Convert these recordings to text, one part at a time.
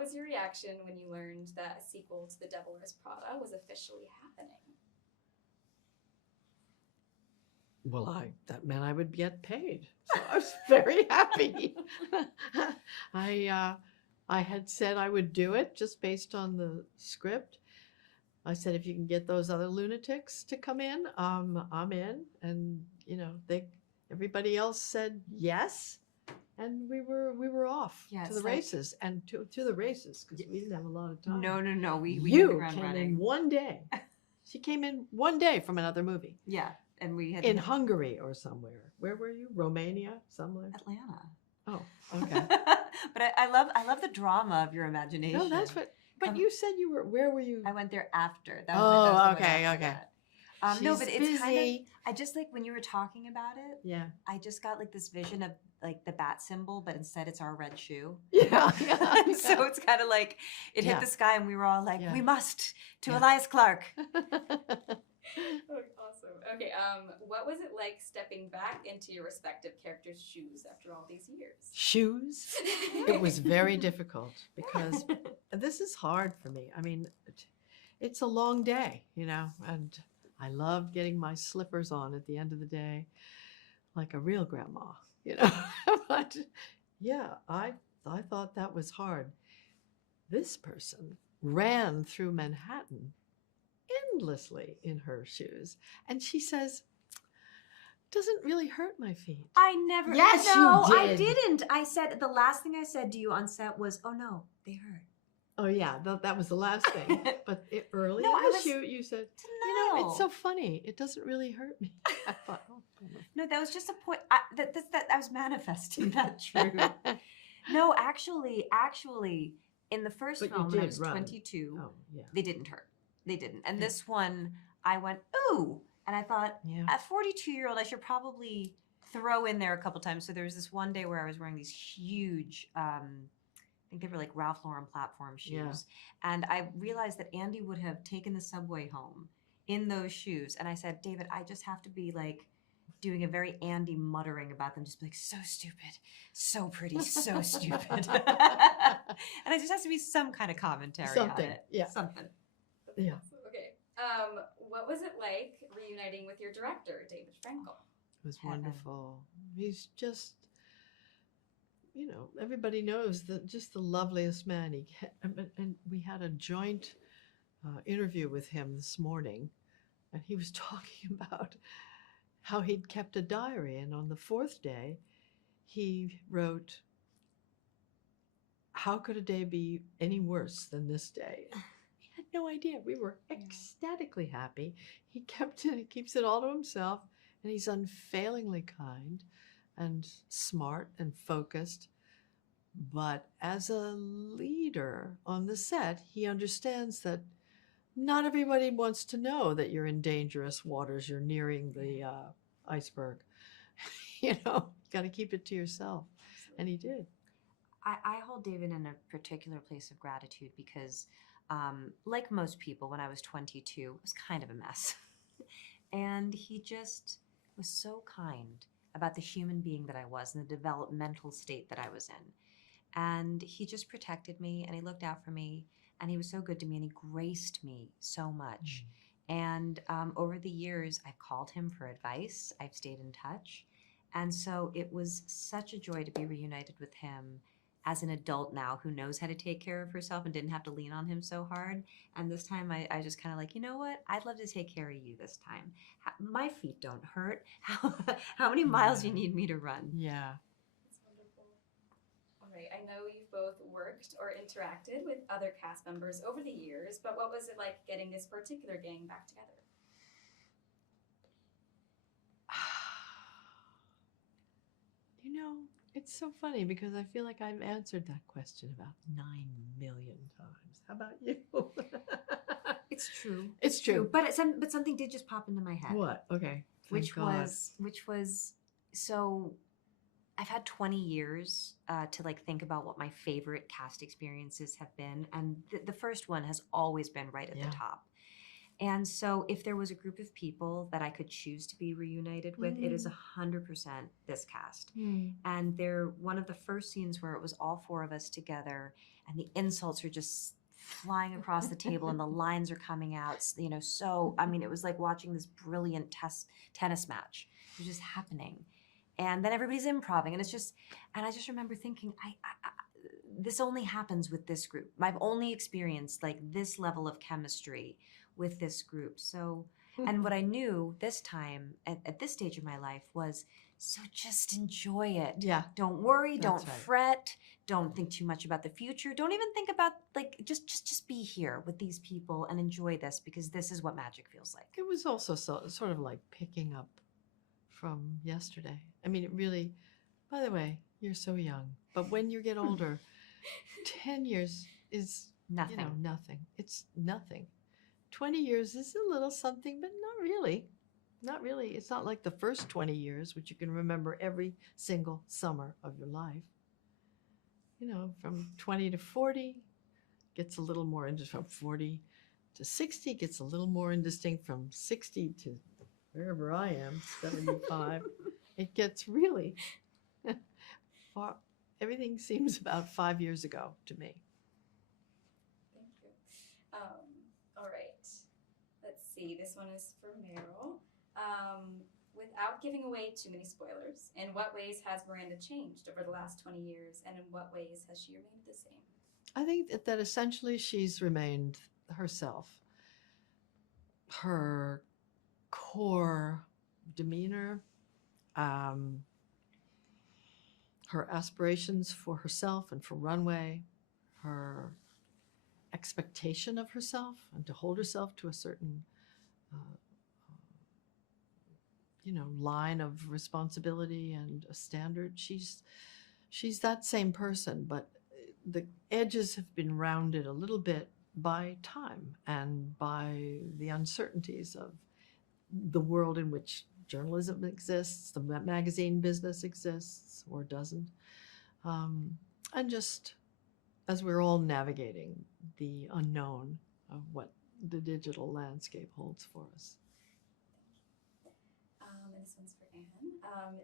was your reaction when you learned that a sequel to The Devil Wears Prada was officially happening? Well, that meant I would get paid. So I was very happy. I had said I would do it just based on the script. I said, if you can get those other lunatics to come in, I'm in. And everybody else said yes, and we were off to the races and to the races because we didn't have a lot of time. No. We hit the You ground came running. in one day. She came in one day from another movie. Yeah, and we had in Hungary or somewhere. Where were you? Romania, somewhere. Atlanta. Oh, okay. But I love the drama of your imagination. No, that's what. But you said you were. Where were you? I went there after. That was okay. That. No, but it's busy. kind of. I just like when you were talking about it. Yeah. I just got like this vision of like the bat symbol, but instead it's our red shoe. Yeah. So it's kind of like it hit the sky, and we were all like, "We must to Elias Clark." Awesome. Okay. What was it like stepping back into your respective characters' shoes after all these years? Shoes? It was very difficult because this is hard for me. I mean, it's a long day, and I love getting my slippers on at the end of the day, like a real grandma, But yeah, I thought that was hard. This person ran through Manhattan endlessly in her shoes, and she says, doesn't really hurt my feet. I never. Yes, no, you I did. didn't. I said the last thing I said to you on set was, "Oh no, they hurt." Oh yeah, that was the last thing. But early No, in I the was- shoot, you said, No. it's so funny. It doesn't really hurt me. I thought, No, that was just a point. That I was manifesting that truth. No, actually, in the first But you film when I did was run. 22, Oh yeah. they didn't hurt. They didn't. And Yeah. this one, I went, ooh. And I thought, Yeah. at 42-year-old, I should probably throw in there a couple times. So there was this one day where I was wearing these huge, I think they were like Ralph Lauren platform shoes. Yeah. And I realized that Andy would have taken the subway home in those shoes. And I said, David, I just have to be like doing a very Andy muttering about them, just be like, so stupid, so pretty, so stupid. And it just has to be some kind of commentary Something, on it. yeah. Something. Yeah. Okay. What was it like reuniting with your director, David Frankel? It was Heaven. wonderful. He's just, everybody knows that just the loveliest man. And we had a joint interview with him this morning, and he was talking about how he'd kept a diary, and on the fourth day, he wrote, "How could a day be any worse than this day?" He had no idea. We were ecstatically happy. He keeps it all to himself, and he's unfailingly kind and smart and focused. But as a leader on the set, he understands that not everybody wants to know that you're in dangerous waters, you're nearing the iceberg. You got to keep it to yourself. And he did. I hold David in a particular place of gratitude because, like most people, when I was 22, I was kind of a mess. And he just was so kind about the human being that I was and the developmental state that I was in. And he just protected me, and he looked out for me, and he was so good to me, and he graced me so much. And over the years, I've called him for advice. I've stayed in touch. And so it was such a joy to be reunited with him as an adult now who knows how to take care of herself and didn't have to lean on him so hard. And this time I just kind of like, you know what? I'd love to take care of you this time. My feet don't hurt. How many miles do you need me to run? Yeah. That's wonderful. All right. I know you've both worked or interacted with other cast members over the years, but what was it like getting this particular gang back together? It's so funny because I feel like I've answered that question about 9 million times. How about you? It's true. It's true. But something did just pop into my head. What? Okay. Which was so I've had 20 years to like think about what my favorite cast experiences have been, and the first one has always been right at the top. And so if there was a group of people that I could choose to be reunited with, it is 100% this cast. And they're one of the first scenes where it was all four of us together, and the insults are just flying across the table and the lines are coming out, you know. So I mean, it was like watching this brilliant tennis match. It was just happening, and then everybody's improvising, and it's just, and I just remember thinking, I this only happens with this group. I've only experienced like this level of chemistry with this group. So, and what I knew this time at this stage of my life was, so just enjoy it. Yeah. Don't worry, That's don't right. fret, don't think too much about the future. Don't even think about, like, just be here with these people and enjoy this, because this is what magic feels like. It was also sort of like picking up from yesterday. I mean, it really, by the way, you're so young, but when you get older, 10 years is Nothing. You know, nothing. It's nothing. 20 years is a little something, but not really. Not really. It's not like the first 20 years, which you can remember every single summer of your life. You know, from 20 to 40 gets a little more indistinct. From 40 to 60 gets a little more indistinct. From 60 to wherever I am, 75, it gets really far. Everything seems about 5 years ago to me. Thank you. All right. Let's see. This one is for Meryl. Without giving away too many spoilers, in what ways has Miranda changed over the last 20 years, and in what ways has she remained the same? I think that essentially she's remained herself. Her core demeanor, her aspirations for herself and for Runway, her expectation of herself and to hold herself to a certain line of responsibility and a standard. She's that same person, but the edges have been rounded a little bit by time and by the uncertainties of the world in which journalism exists, the magazine business exists or doesn't, and just as we're all navigating the unknown of what the digital landscape holds for us. And this one's for Anne.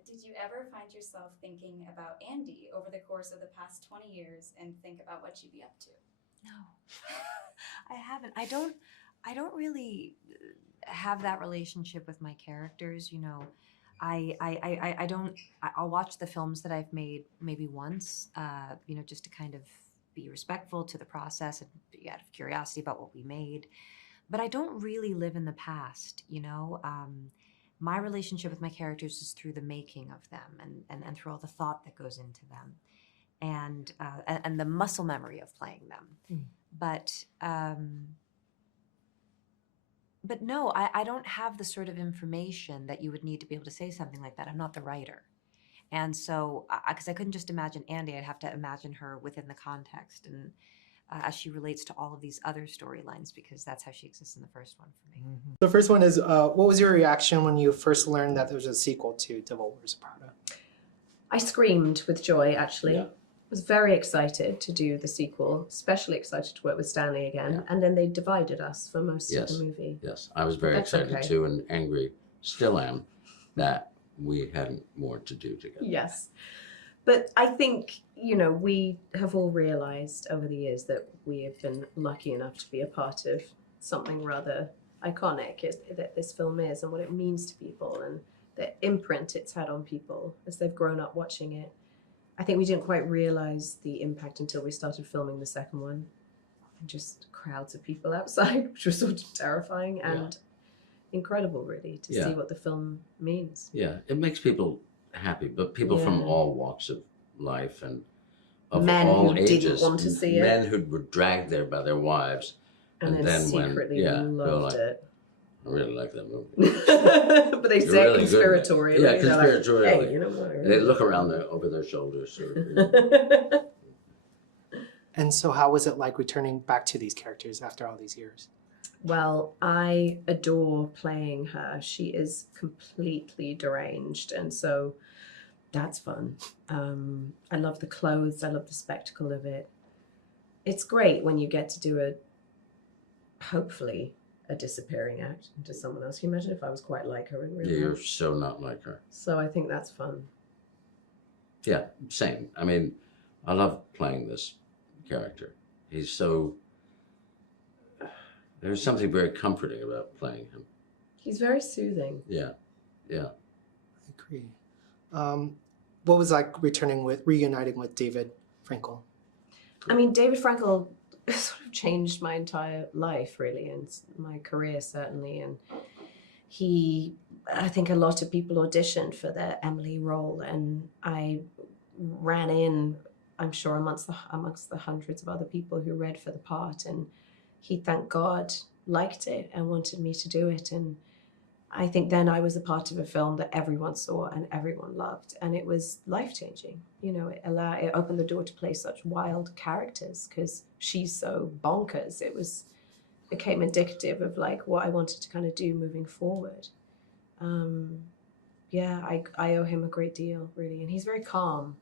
Did you ever find yourself thinking about Andy over the course of the past 20 years and think about what she'd be up to? No, I haven't. I don't really have that relationship with my characters. You know, I don't. I'll watch the films that I've made maybe once. You know, just to kind of be respectful to the process and be out of curiosity about what we made. But I don't really live in the past. You know. My relationship with my characters is through the making of them and through all the thought that goes into them and the muscle memory of playing them. But no, I don't have the sort of information that you would need to be able to say something like that. I'm not the writer. And so, because I couldn't just imagine Andy, I'd have to imagine her within the context and as she relates to all of these other storylines, because that's how she exists in the first one for me. Mm-hmm. The first one is, what was your reaction when you first learned that there was a sequel to Devil Wears Prada? I screamed with joy, actually. Yeah. Was very excited to do the sequel, especially excited to work with Stanley again. Yeah. And then they divided us for most of the movie. Yes, I was very excited too, and angry, still am, that we hadn't more to do together. Yes. But I think, you know, we have all realized over the years that we have been lucky enough to be a part of something rather iconic that this film is, and what it means to people and the imprint it's had on people as they've grown up watching it. I think we didn't quite realize the impact until we started filming the second one. Just crowds of people outside, which was sort of terrifying and incredible, really, to see what the film means. Yeah, it makes people happy, but people from all walks of life and of men all who ages, didn't want to see men it, who were dragged there by their wives, and then secretly loved it. I really like that movie. But they say really conspiratorially. Yeah, conspiratorially. Like, hey, you know what? They look around over their shoulders. Sort of, you know. And so how was it like returning back to these characters after all these years? Well, I adore playing her. She is completely deranged, and so that's fun. I love the clothes. I love the spectacle of it. It's great when you get to do hopefully a disappearing act into someone else. Can you imagine if I was quite like her in real life? You're so not like her. So I think that's fun. Yeah, same. I mean, I love playing this character. He's so. There's something very comforting about playing him. He's very soothing. Yeah. I agree. What was like reuniting with David Frankel? I mean, David Frankel sort of changed my entire life, really, and my career, certainly. And I think a lot of people auditioned for the Emily role, and I ran in, I'm sure, amongst the hundreds of other people who read for the part, and he, thank God, liked it and wanted me to do it. And I think then I was a part of a film that everyone saw and everyone loved, and it was life-changing. You know, it opened the door to play such wild characters because she's so bonkers. It became indicative of like what I wanted to kind of do moving forward. I owe him a great deal, really, and he's very calm.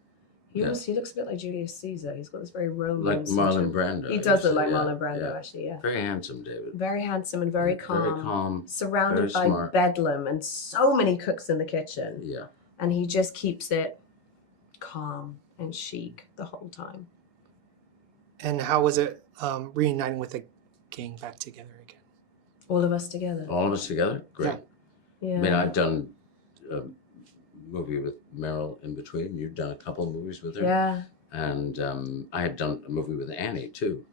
He looks a bit like Julius Caesar. He's got this very Roman. Like Marlon Brando. He does look like Marlon Brando, actually. Yeah. Very handsome, David. Very handsome and very calm. Very calm. Surrounded very by smart. bedlam and so many cooks in the kitchen. Yeah. And he just keeps it calm and chic the whole time. And how was it reuniting with the gang back together again? All of us together. All of us together? Great. Yeah. I mean, I've done a movie with Meryl in between. You've done a couple of movies with her. Yeah. And I had done a movie with Annie, too,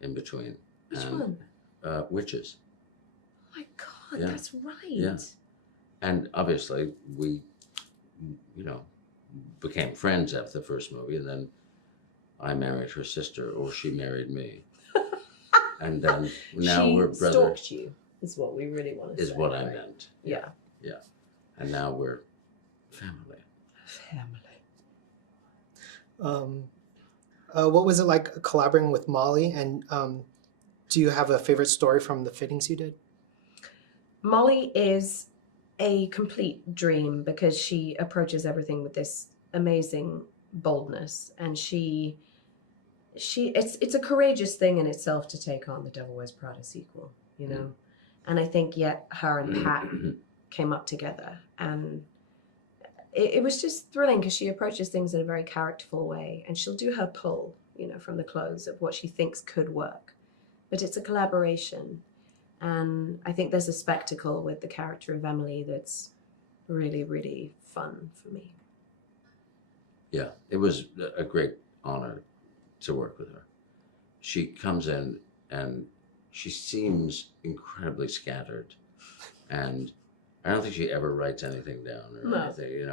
in between. Which one? Witches. Oh my God, Yeah. that's right. Yeah. And obviously, we, became friends after the first movie, and then I married her sister, or she married me. And then now we're brothers. She stalked you, is what we really want to say. Is what I right? meant. Yeah. Yeah. And now we're family. What was it like collaborating with Molly? And do you have a favorite story from the fittings you did? Molly is a complete dream because she approaches everything with this amazing boldness, and it's a courageous thing in itself to take on the Devil Wears Prada sequel, you know. And I think her and Pat came up together, and it was just thrilling because she approaches things in a very characterful way, and she'll do her pull, from the clothes of what she thinks could work. But it's a collaboration, and I think there's a spectacle with the character of Emily that's really, really fun for me. Yeah, it was a great honor to work with her. She comes in and she seems incredibly scattered, and I don't think she ever writes anything down or anything.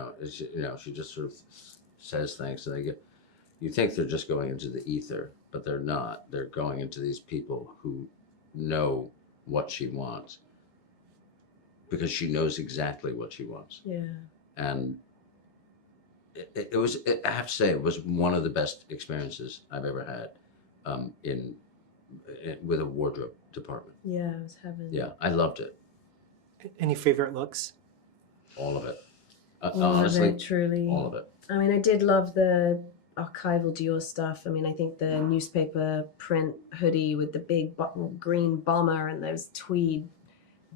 She just sort of says things, and you think they're just going into the ether, but they're not. They're going into these people who know what she wants because she knows exactly what she wants. Yeah. And it was, I have to say, it was one of the best experiences I've ever had with a wardrobe department. Yeah, it was heaven. Yeah, I loved it. Any favorite looks? All of it. All Honestly, of it, truly. all of it. I mean, I did love the archival Dior stuff. I mean, I think the newspaper print hoodie with the big green bomber and those tweed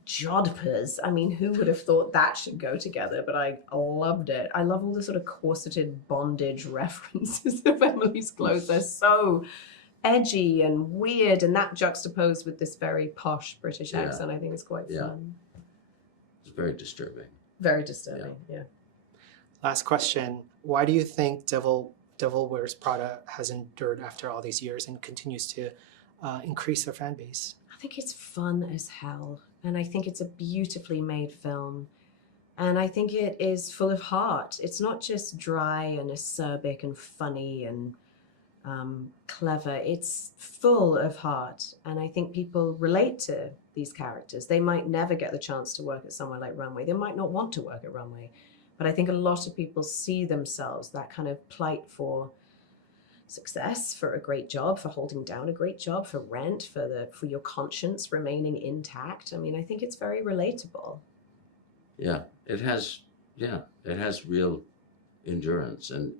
jodhpurs. I mean, who would have thought that should go together? But I loved it. I love all the sort of corseted bondage references of Emily's clothes. They're so edgy and weird, and that juxtaposed with this very posh British accent, I think is quite fun. It's very disturbing. Very disturbing, yeah. Last question. Why do you think Devil Wears Prada has endured after all these years and continues to increase their fan base? I think it's fun as hell. And I think it's a beautifully made film. And I think it is full of heart. It's not just dry and acerbic and funny and clever. It's full of heart. And I think people relate to these characters. They might never get the chance to work at somewhere like Runway. They might not want to work at Runway. But I think a lot of people see themselves, that kind of plight for success, for a great job, for holding down a great job, for rent, for your conscience remaining intact. I mean, I think it's very relatable. Yeah, it has real endurance, and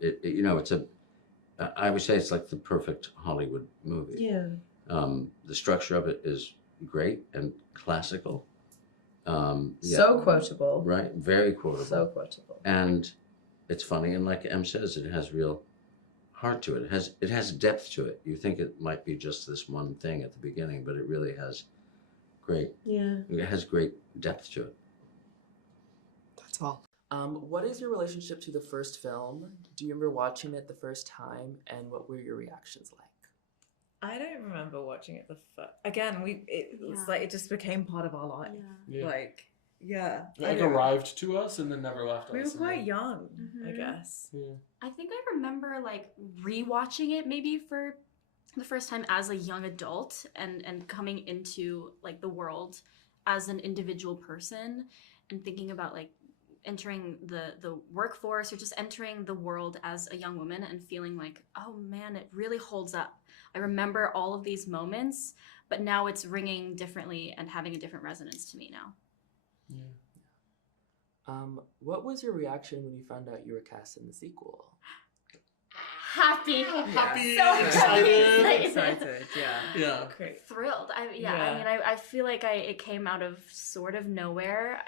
I would say it's like the perfect Hollywood movie. Yeah. The structure of it is great and classical. So quotable. Right, very quotable. So quotable. And it's funny, and like Em says, it has real heart to it. It has depth to it. You think it might be just this one thing at the beginning, but it really has great depth to it. That's all. What is your relationship to the first film? Do you remember watching it the first time, and what were your reactions like? I don't remember watching it again. It was like it just became part of our life. Yeah. Like It arrived to us and then never left us. We were quite young, I Mhm. guess. Yeah. I think I remember like rewatching it maybe for the first time as a young adult and coming into like the world as an individual person and thinking about like entering the workforce or just entering the world as a young woman and feeling like, oh man, it really holds up. I remember all of these moments, but now it's ringing differently and having a different resonance to me now. What was your reaction when you found out you were cast in the sequel? Happy, Happy, so Excited, Yeah. Great. thrilled. I mean, I feel like it came out of sort of nowhere.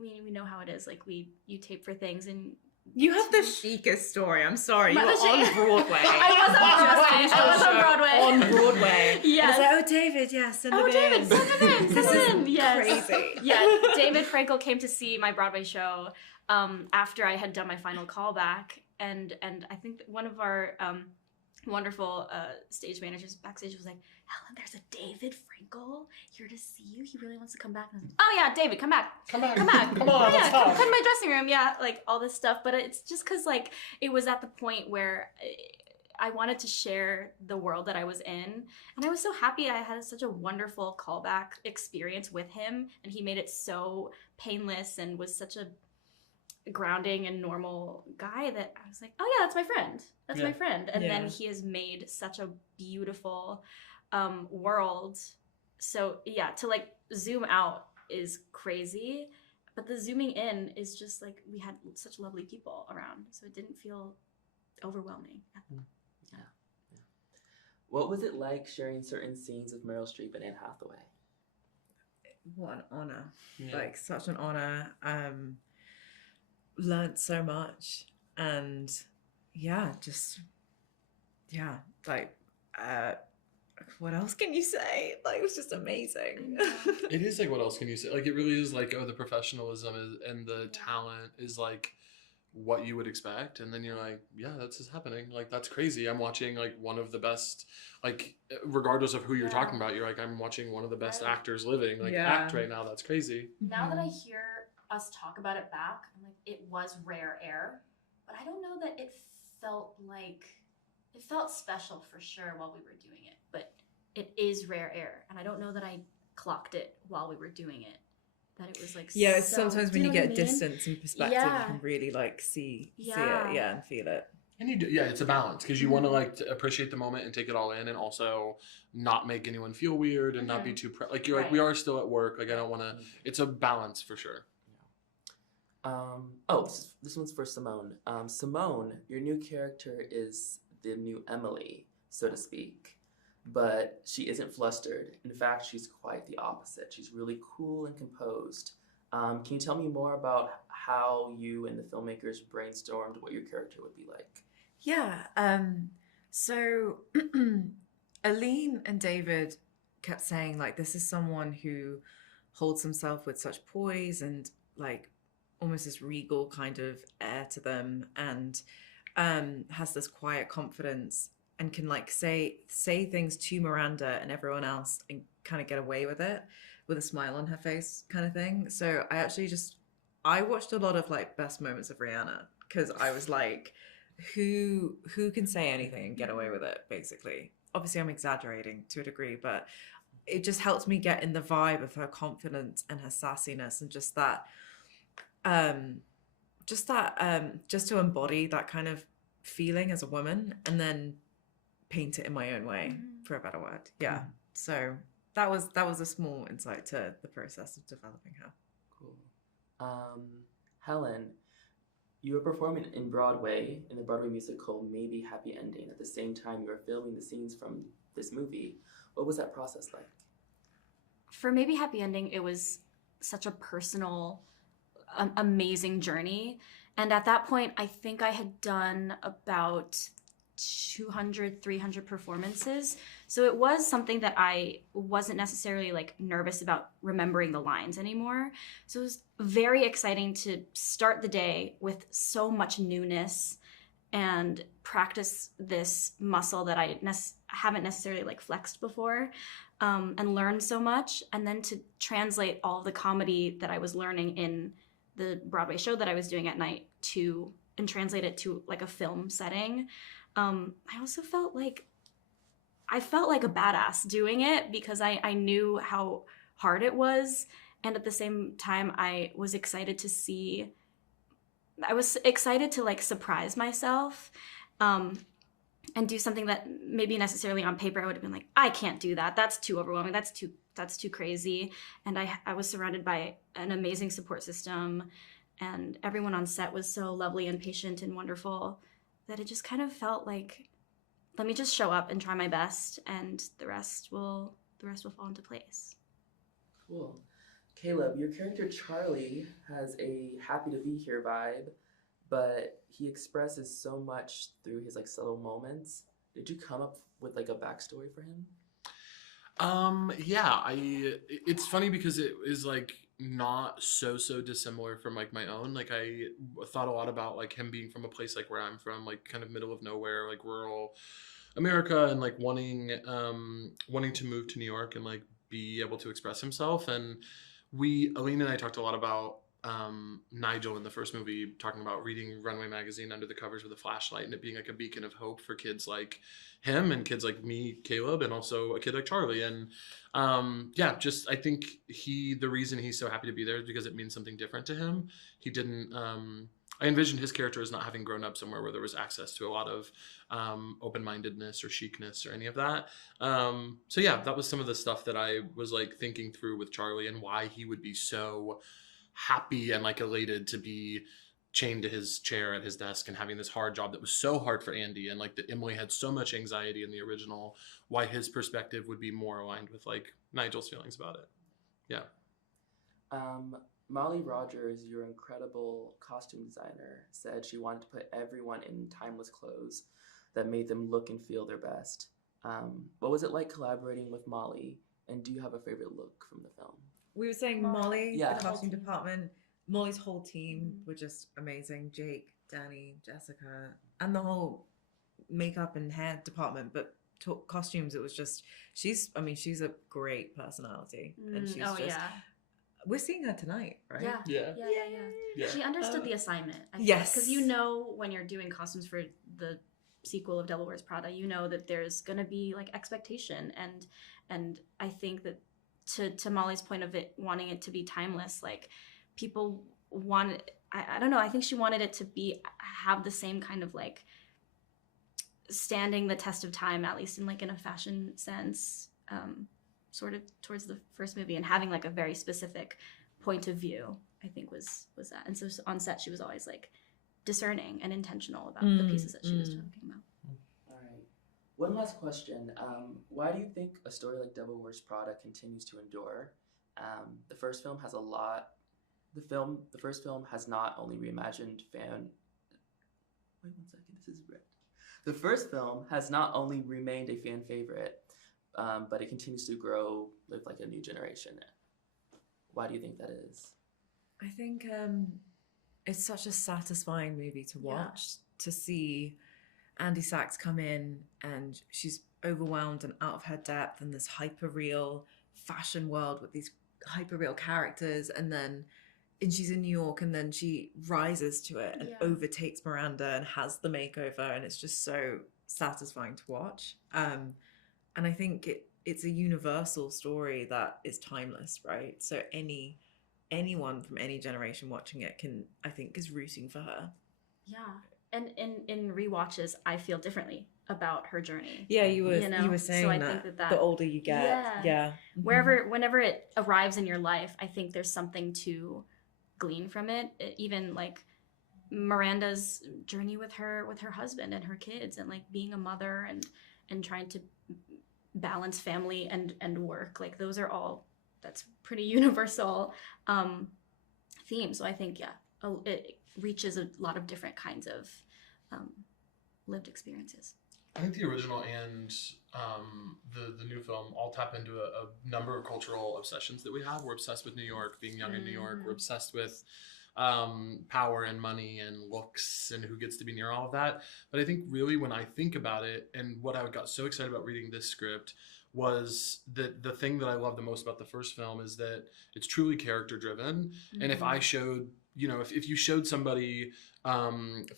We know how it is. Like you tape for things and You have the chicest story. I'm sorry. You But were the on chic- Broadway. I was on Broadway. On Broadway. Yes. I was like, oh, David, yeah, send him in. David, send him in. This Send is him in. Yes. crazy. Yeah, David Frankel came to see my Broadway show after I had done my final callback, and I think that one of our wonderful stage managers backstage was like, Helen, there's a David Frankel here to see you. He really wants to come back. And I was like, oh yeah, David, come back. Come back. Come back. Come on, Yeah, let's come talk. to my dressing room. Yeah, like all this stuff. But it's just because like it was at the point where I wanted to share the world that I was in. And I was so happy I had such a wonderful callback experience with him. And he made it so painless and was such a grounding and normal guy that I was like, oh yeah, that's my friend. That's my friend. And then he has made such a beautiful world. So yeah, to like zoom out is crazy, but the zooming in is just like we had such lovely people around, so it didn't feel overwhelming. What was it like sharing certain scenes with Meryl Streep and Anne Hathaway? What an honor. Yeah. Like, such an honor. Learned so much. And what else can you say? Like, it was just amazing. It is like, what else can you say? Like, it really is like, the professionalism and the talent is like what you would expect. And then you're like, yeah, that's just happening. Like, that's crazy. I'm watching like one of the best, like, regardless of who you're talking about, you're like, I'm watching one of the best actors living, like, act right now. That's crazy. Now that I hear us talk about it back, I'm like, it was rare air, but I don't know that it felt special for sure while we were doing it, but it is rare air. And I don't know that I clocked it while we were doing it. That it was like, It's so, sometimes do when you you know get what I mean? distance and perspective, you can really like see it, and feel it. And you do, it's a balance because you want to like to appreciate the moment and take it all in, and also not make anyone feel weird and not be too like you're like, we are still at work. Like, I don't want to. It's a balance for sure. This one's for Simone. Simone, your new character is the new Emily, so to speak, but she isn't flustered. In fact, she's quite the opposite. She's really cool and composed. Can you tell me more about how you and the filmmakers brainstormed what your character would be like? So Aline and David kept saying, like, this is someone who holds himself with such poise and like almost this regal kind of air to them, and has this quiet confidence and can like say things to Miranda and everyone else and kind of get away with it with a smile on her face kind of thing. So I watched a lot of like best moments of Rihanna because I was like, who can say anything and get away with it, basically. Obviously I'm exaggerating to a degree, but it just helped me get in the vibe of her confidence and her sassiness and just to embody that kind of feeling as a woman and then paint it in my own way, for a better word. So that was a small insight to the process of developing her. Cool. Helen, you were performing in Broadway in the Broadway musical Maybe Happy Ending. At the same time, you were filming the scenes from this movie. What was that process like? For Maybe Happy Ending, it was such a personal, amazing journey. And at that point, I think I had done about 200, 300 performances. So it was something that I wasn't necessarily like nervous about remembering the lines anymore. So it was very exciting to start the day with so much newness and practice this muscle that I haven't necessarily like flexed before, and learned so much. And then to translate all of the comedy that I was learning in the Broadway show that I was doing at night and translate it to like a film setting. I also felt like a badass doing it because I knew how hard it was. And at the same time, I was excited to like surprise myself, and do something that maybe necessarily on paper I would have been like, I can't do that. That's too overwhelming. That's too crazy. And I was surrounded by an amazing support system, and everyone on set was so lovely and patient and wonderful that it just kind of felt like, let me just show up and try my best, and the rest will fall into place. Cool. Caleb, your character Charlie has a happy to be here vibe, but he expresses so much through his like subtle moments. Did you come up with like a backstory for him? Yeah, it's funny because it is like not so dissimilar from like my own. Like I thought a lot about like him being from a place like where I'm from, like kind of middle of nowhere, like rural America, and like wanting to move to New York and like be able to express himself. And Aline and I talked a lot about Nigel in the first movie, talking about reading Runway magazine under the covers with a flashlight and it being like a beacon of hope for kids like him and kids like me, Caleb, and also a kid like Charlie. And I think the reason he's so happy to be there is because it means something different to him. He didn't I envisioned his character as not having grown up somewhere where there was access to a lot of open-mindedness or chicness or any of that. That was some of the stuff that I was like thinking through with Charlie and why he would be so happy and like elated to be chained to his chair at his desk and having this hard job that was so hard for Andy, and like that Emily had so much anxiety in the original, why his perspective would be more aligned with like Nigel's feelings about it. Yeah. Molly Rogers, your incredible costume designer, said she wanted to put everyone in timeless clothes that made them look and feel their best. What was it like collaborating with Molly, and do you have a favorite look from the film? We were saying Molly, Yeah. the costume department, Molly's whole team were just amazing. Jake, Danny, Jessica, and the whole makeup and hair department. But costumes, it was just, she's a great personality. And she's we're seeing her tonight, right? Yeah. She understood the assignment. Yes. Because when you're doing costumes for the sequel of Devil Wears Prada, you know that there's going to be like expectation. And I think that to Molly's point of it wanting it to be timeless, like people wanted, I don't know, I think she wanted it to have the same kind of like standing the test of time, at least in a fashion sense, sort of towards the first movie, and having like a very specific point of view, I think was that. And so on set, she was always like discerning and intentional about the pieces that she was talking about. All right. One last question. Why do you think a story like Devil Wears Prada continues to endure? The first film has the first film has not only reimagined The first film has not only remained a fan favorite, but it continues to grow with like a new generation. Why do you think that is? I think it's such a satisfying movie to watch, to see Andy Sachs come in and she's overwhelmed and out of her depth in this hyper-real fashion world with these hyper-real characters, and she's in New York, and then she rises to it and overtakes Miranda and has the makeover, and it's just so satisfying to watch. And I think it's a universal story that is timeless, right? So anyone from any generation watching it is rooting for her. Yeah. And in rewatches, I feel differently about her journey. Yeah, you were saying so I think that the older you get, whenever it arrives in your life, I think there's something to glean from it. Even like Miranda's journey with her husband and her kids, and like being a mother and trying to balance family and work. Like that's pretty universal theme. So I think it reaches a lot of different kinds of lived experiences. I think the original and the new film all tap into a number of cultural obsessions that we have. We're obsessed with New York, being young in New York. We're obsessed with power and money and looks and who gets to be near all of that. But I think really when I think about it, and what I got so excited about reading this script was that the thing that I love the most about the first film is that it's truly character driven. And if I showed, if you showed somebody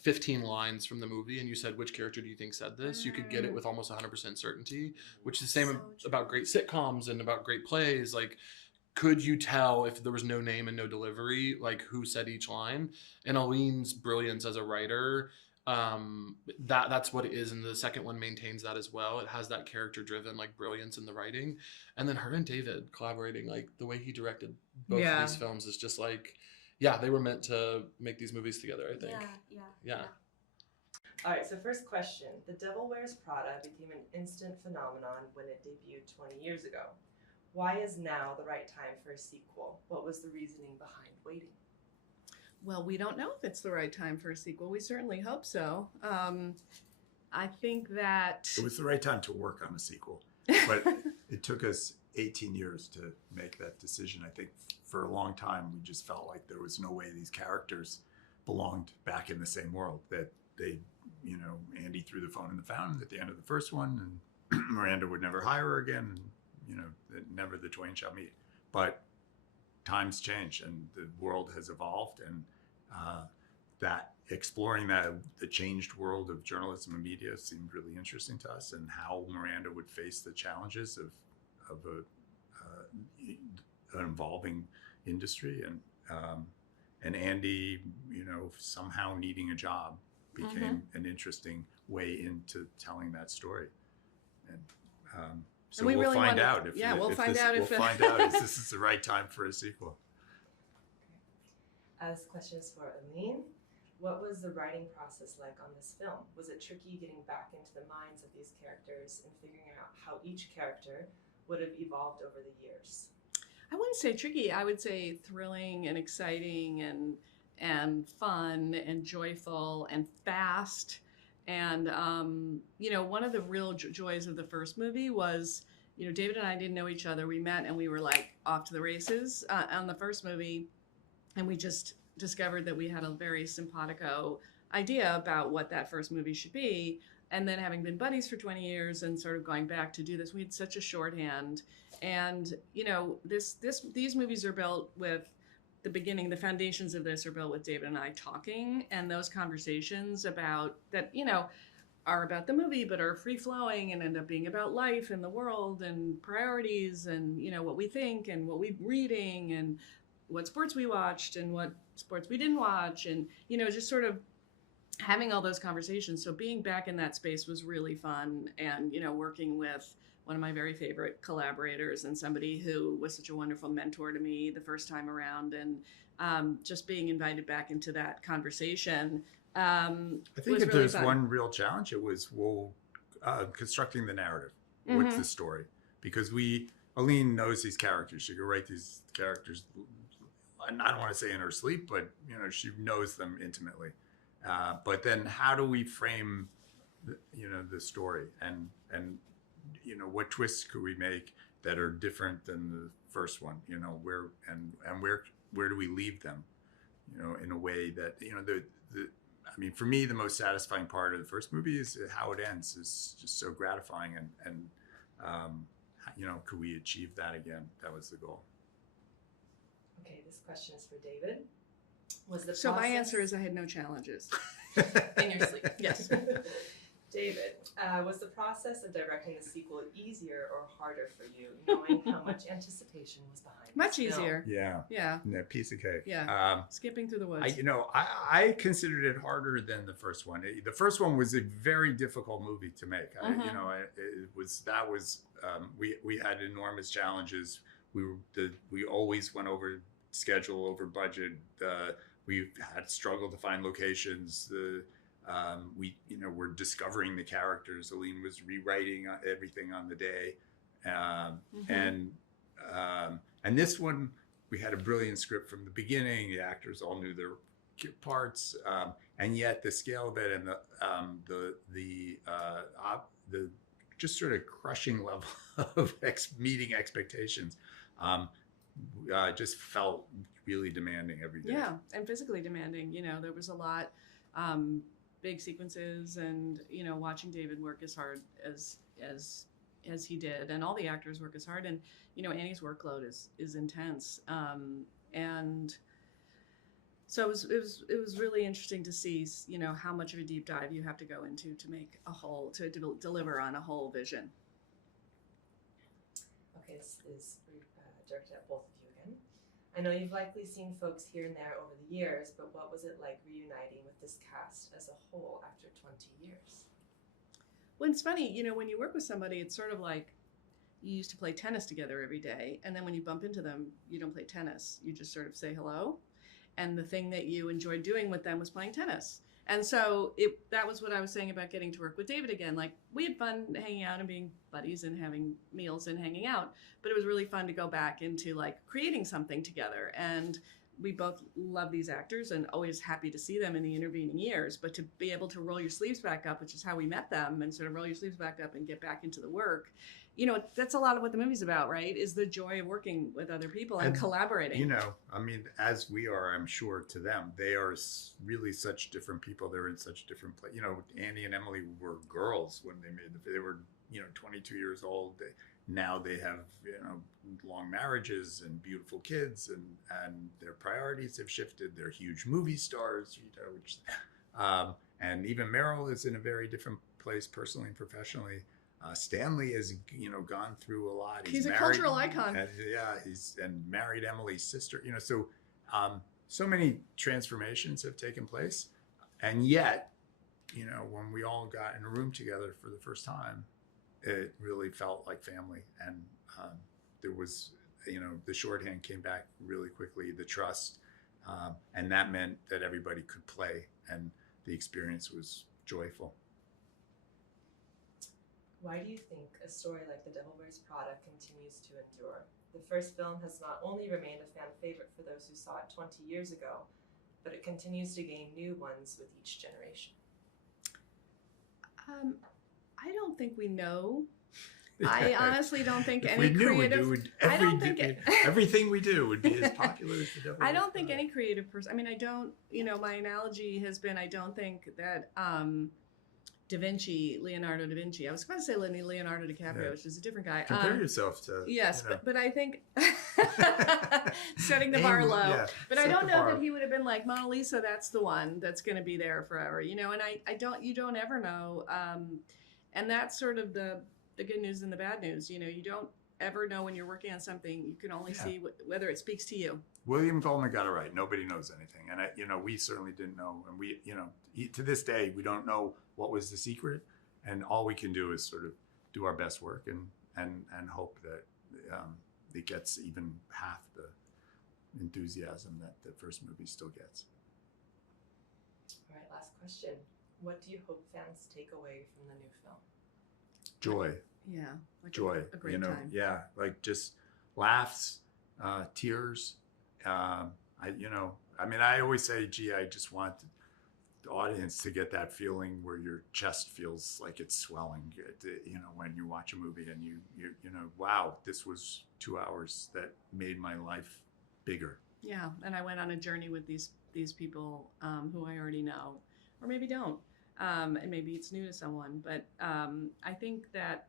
15 lines from the movie and you said, which character do you think said this? You could get it with almost 100% certainty, which is the same about great sitcoms and about great plays. Like, could you tell if there was no name and no delivery, like who said each line? And Aline's brilliance as a writer, that's what it is. And the second one maintains that as well. It has that character driven like brilliance in the writing. And then her and David collaborating, like the way he directed both of these films is just like, yeah, they were meant to make these movies together, I think. Yeah. All right, so first question. The Devil Wears Prada became an instant phenomenon when it debuted 20 years ago. Why is now the right time for a sequel? What was the reasoning behind waiting? Well, we don't know if it's the right time for a sequel. We certainly hope so. I think that... It was the right time to work on a sequel, but it took us 18 years to make that decision. I think for a long time, we just felt like there was no way these characters belonged back in the same world, that they, Andy threw the phone in the fountain at the end of the first one, and Miranda would never hire her again, and, that never the twain shall meet. But times change and the world has evolved, and that exploring the changed world of journalism and media seemed really interesting to us, and how Miranda would face the challenges of an evolving industry, and Andy, somehow needing a job became an interesting way into telling that story, and so we'll find out if this is the right time for a sequel. This question is for Aline. What was the writing process like on this film? Was it tricky getting back into the minds of these characters and figuring out how each character would have evolved over the years? I wouldn't say tricky. I would say thrilling and exciting and fun and joyful and fast. And, one of the real joys of the first movie was, David and I didn't know each other. We met and we were like off to the races on the first movie. And we just discovered that we had a very simpatico idea about what that first movie should be. And then having been buddies for 20 years and sort of going back to do this, we had such a shorthand. And, these movies are built with the foundations of this are built with David and I talking, and those conversations about that, are about the movie, but are free flowing and end up being about life and the world and priorities and, what we think and what we're reading and what sports we watched and what sports we didn't watch. And, just sort of having all those conversations. So being back in that space was really fun. And, working with one of my very favorite collaborators and somebody who was such a wonderful mentor to me the first time around, and just being invited back into that conversation. I think if really there's fun. one real challenge, it was constructing the narrative. What's the story? Because Aline knows these characters. She could write these characters, I don't want to say in her sleep, but she knows them intimately. But then how do we frame the story, and what twists could we make that are different than the first one? Where do we leave them? In a way that for me, the most satisfying part of the first movie is how it ends. Is just so gratifying, and could we achieve that again? That was the goal. Okay, this question is for David. So my answer is I had no challenges. In your sleep. Yes. David, was the process of directing the sequel easier or harder for you, knowing how much anticipation was behind Much this film? easier. Yeah. Piece of cake. Yeah. Skipping through the woods. I considered it harder than the first one. The first one was a very difficult movie to make. We had enormous challenges. We always went over schedule, over budget. We had struggled to find locations. We're discovering the characters. Aline was rewriting everything on the day, and this one, we had a brilliant script from the beginning. The actors all knew their parts, and yet the scale of it and the just sort of crushing level of meeting expectations just felt really demanding every day. Yeah, and physically demanding. You know, there was a lot, big sequences, and you know, watching David work as hard as he did, and all the actors work as hard, and you know, Annie's workload is intense, and so it was really interesting to see, you know, how much of a deep dive you have to go into to make a whole, to deliver on a whole vision. Okay, this is directed at both of you again. I know you've likely seen folks here and there over the years, but what was it like reuniting with this cast as a whole after 20 years? Well, it's funny, you know, when you work with somebody, it's sort of like you used to play tennis together every day, and then when you bump into them, you don't play tennis. You just sort of say hello. And the thing that you enjoyed doing with them was playing tennis. And so that was what I was saying about getting to work with David again. Like, we had fun hanging out and being buddies and having meals and hanging out, but it was really fun to go back into like creating something together. And we both love these actors and always happy to see them in the intervening years, but to be able to roll your sleeves back up, which is how we met them, and sort of roll your sleeves back up and get back into the work, you know, that's a lot of what the movie's about, right? Is the joy of working with other people and collaborating. You know, I mean, as we are, I'm sure, to them, they are really such different people. They're in such different places. You know, Annie and Emily were girls when they were, you know, 22 years old. Now they have, you know, long marriages and beautiful kids, and their priorities have shifted. They're huge movie stars, you know, which, and even Meryl is in a very different place personally and professionally. Stanley has, you know, gone through a lot. He's a cultural icon. And married Emily's sister. You know, so so many transformations have taken place, and yet, you know, when we all got in a room together for the first time, it really felt like family. And there was, you know, the shorthand came back really quickly, the trust, and that meant that everybody could play, and the experience was joyful. Why do you think a story like The Devil Wears Prada continues to endure? The first film has not only remained a fan favorite for those who saw it 20 years ago, but it continues to gain new ones with each generation. I don't think we know. I honestly don't think if any we knew, creative. I don't think everything we do would be as popular as The Devil Wears Prada. I don't think any creative person. I mean, I don't. You know, my analogy has been, I don't think that Leonardo da Vinci. I was going to say Leonardo DiCaprio, which is a different guy. Compare yourself to. Yes, you know. but I think setting the bar low. Yeah, but I don't know that he would have been like, Mona Lisa, that's the one that's going to be there forever. You know, and you don't ever know. And that's sort of the good news and the bad news. You know, you don't ever know when you're working on something. You can only see whether it speaks to you. William Goldman got it right. Nobody knows anything, and you know, we certainly didn't know. And we, you know, to this day, we don't know what was the secret, and all we can do is sort of do our best work and hope that it gets even half the enthusiasm that the first movie still gets. All right, last question. What do you hope fans take away from the new film? Joy. Yeah. Like joy. A great you know, time. Yeah, like just laughs, tears. I always say, gee, I just want the audience to get that feeling where your chest feels like it's swelling. You know, when you watch a movie and you know, wow, this was 2 hours that made my life bigger. Yeah, and I went on a journey with these people who I already know, or maybe don't, and maybe it's new to someone. But I think that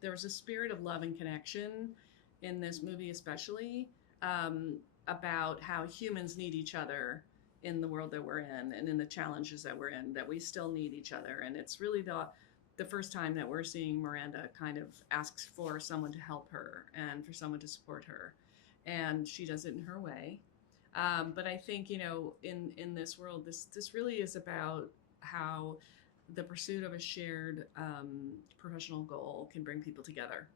there was a spirit of love and connection in this movie, especially about how humans need each other in the world that we're in and in the challenges that we're in, that we still need each other. And it's really the first time that we're seeing Miranda kind of asks for someone to help her and for someone to support her. And she does it in her way. But I think, you know, in this world, this really is about how the pursuit of a shared professional goal can bring people together.